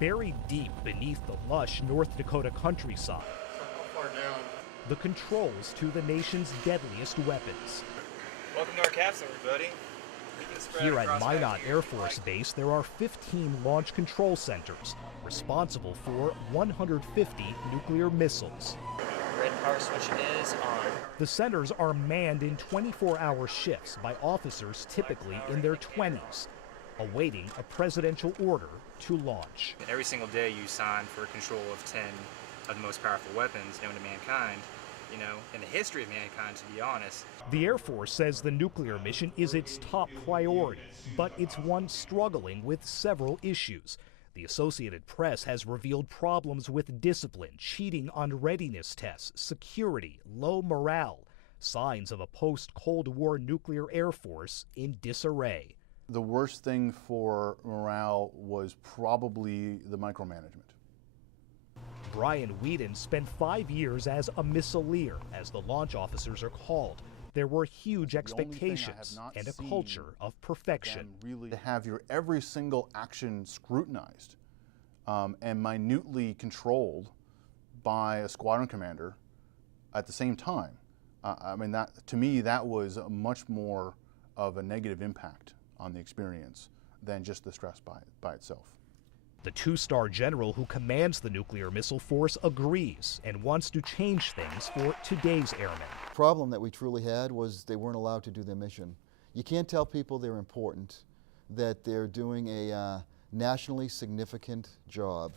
Buried deep beneath the lush North Dakota countryside, How far down? the controls to the nation's deadliest weapons. Welcome to our capsule, everybody. Here at Minot Air Force Base, there are 15 launch control centers responsible for 150 nuclear missiles. Red power switch is on. The centers are manned in 24-hour shifts by officers typically in their 20s, awaiting a presidential order to launch. And every single day you sign for control of 10 of the most powerful weapons known to mankind, you know, in the history of mankind, to be honest. The Air Force says the nuclear mission is its top priority, but it's one struggling with several issues. The Associated Press has revealed problems with discipline, cheating on readiness tests, security, low morale, signs of a post-Cold War nuclear Air Force in disarray. The worst thing for morale was probably the micromanagement. Brian Whedon spent 5 years as a missileer, as the launch officers are called. There were huge expectations and a culture of perfection. Really to have your every single action scrutinized and minutely controlled by a squadron commander at the same time. I mean, that to me, that was much more of a negative impact on the experience than just the stress by itself. The two-star general who commands the nuclear missile force agrees and wants to change things for today's airmen. The problem that we truly had was they weren't allowed to do their mission. You can't tell people they're important, that they're doing a nationally significant job,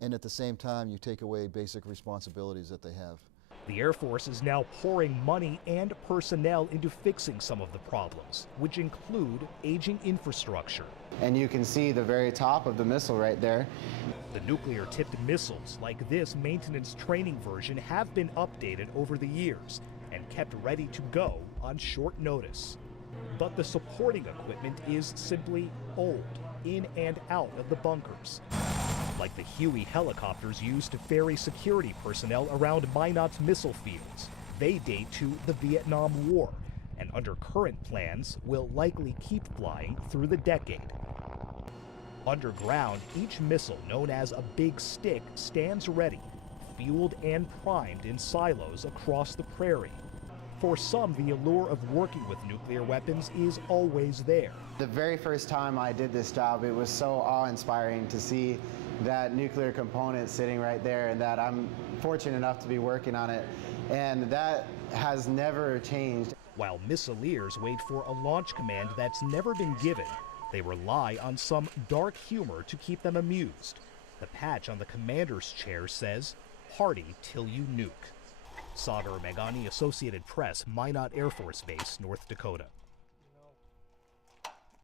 and at the same time you take away basic responsibilities that they have. The Air Force is now pouring money and personnel into fixing some of the problems, which include aging infrastructure. And you can see the very top of the missile right there. The nuclear-tipped missiles, like this maintenance training version, have been updated over the years and kept ready to go on short notice. But the supporting equipment is simply old, in and out of the bunkers. Like the Huey helicopters used to ferry security personnel around Minot's missile fields. They date to the Vietnam War, and under current plans will likely keep flying through the decade. Underground, each missile, known as a big stick, stands ready, fueled and primed in silos across the prairie. For some, the allure of working with nuclear weapons is always there. The very first time I did this job, it was so awe-inspiring to see that nuclear component sitting right there, and that I'm fortunate enough to be working on it, and that has never changed. While missileers wait for a launch command that's never been given, they rely on some dark humor to keep them amused. The patch on the commander's chair says, "Party till you nuke." Sagar Maghani, Associated Press, Minot Air Force Base, North Dakota.